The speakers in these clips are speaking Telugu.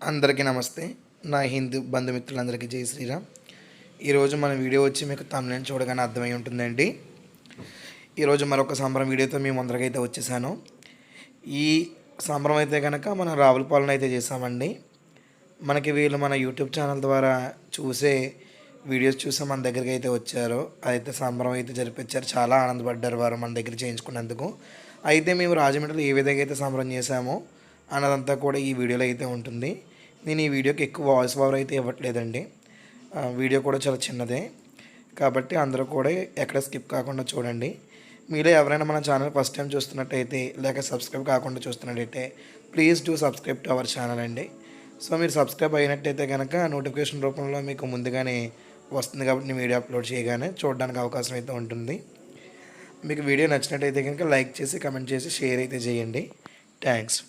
అందరికీ నమస్తే. నా హిందూ బంధుమిత్రులందరికీ జై శ్రీరామ్. ఈరోజు మన వీడియో వచ్చి మీకు తమిళ చూడగానే అర్థమై ఉంటుందండి. ఈరోజు మరొక సంబరం వీడియోతో మేము అందరికైతే వచ్చేసాను. ఈ సంబరం అయితే కనుక మనం రావులపాలెం అయితే చేసామండి. మనకి వీళ్ళు మన యూట్యూబ్ ఛానల్ ద్వారా చూసే వీడియోస్ చూసి మన దగ్గరికి అయితే వచ్చారు. అయితే సంబరం అయితే జరిపించారు. చాలా ఆనందపడ్డారు వారు మన దగ్గర చేయించుకున్నందుకు. అయితే మేము రాజమండ్రిలో ఏ విధంగా అయితే సంబరం చేసామో అన్నదంతా కూడా ఈ వీడియోలో అయితే ఉంటుంది. నేను ఈ వీడియోకి ఎక్కువ వాయిస్ ఓవర్ అయితే ఇవ్వట్లేదండి. వీడియో కూడా చాలా చిన్నదే కాబట్టి అందరూ కూడా ఎక్కడ స్కిప్ కాకుండా చూడండి. మీలో ఎవరైనా మన ఛానల్ ఫస్ట్ టైం చూస్తున్నట్టయితే లేక సబ్స్క్రైబ్ కాకుండా చూస్తున్నట్టయితే please do subscribe to our channel అండి. సో మీరు సబ్స్క్రైబ్ అయినట్టయితే కనుక నోటిఫికేషన్ రూపంలో మీకు ముందుగానే వస్తుంది కాబట్టి నేను వీడియో అప్లోడ్ చేయగానే చూడడానికి అవకాశం అయితే ఉంటుంది. మీకు వీడియో నచ్చినట్టయితే కనుక లైక్ చేసి కమెంట్ చేసి షేర్ అయితే చేయండి. థ్యాంక్స్.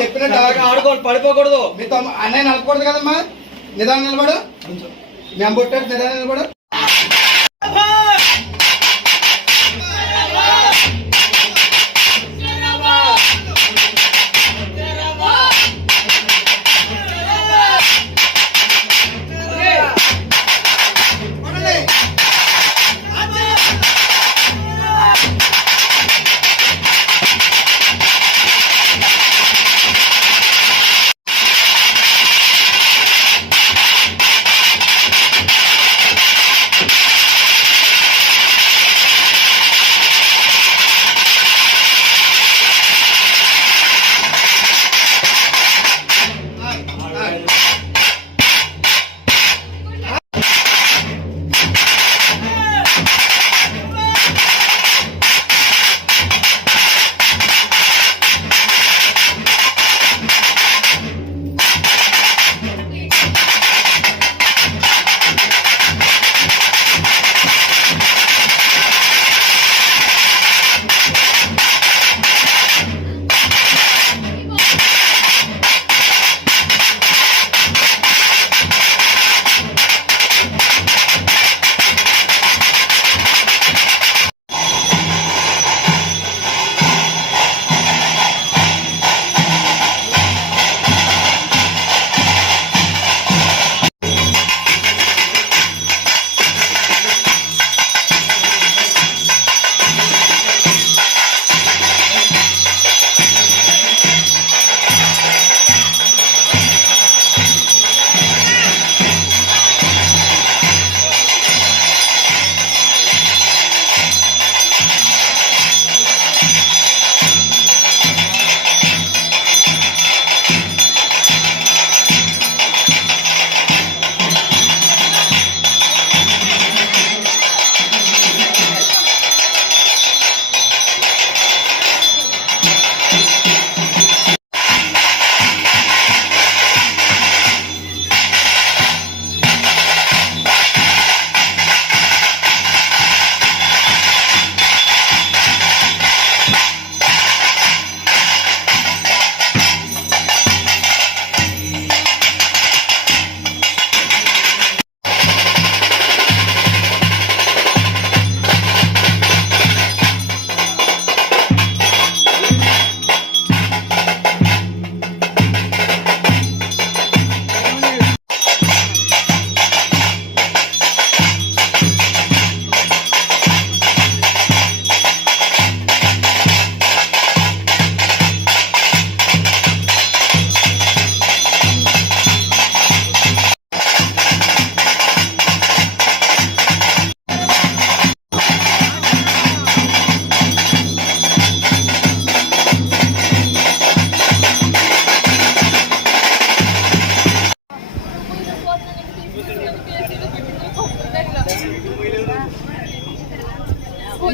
చెప్పినట్టు ఆడుకోండి, పడిపోకూడదు. మీతో అన్నయ్య నలపకూడదు కదమ్మా. నిదానం నిలబడు. మేము పుట్టాడు నిదానం నిలబడు.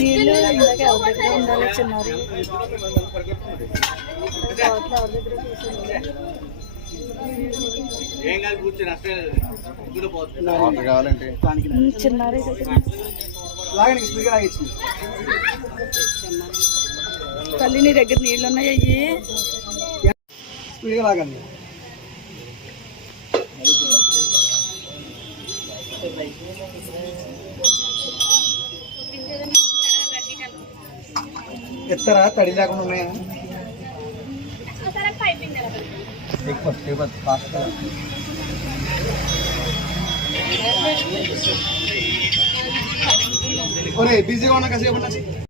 వీళ్ళు ఇందాక ఎవరి దగ్గర ఉండాలొచ్చున్నారు. కావాలంటే చిన్నారే లాగండి స్పీడ్గా లాగించింది. తల్లి నీ దగ్గర నీళ్ళు ఉన్నాయి అయ్యి స్పీడ్గా లాగండి. ఎత్తరా తడి లేకుండా ఉన్నాయా? బిజీగా ఉన్నా కాసేపు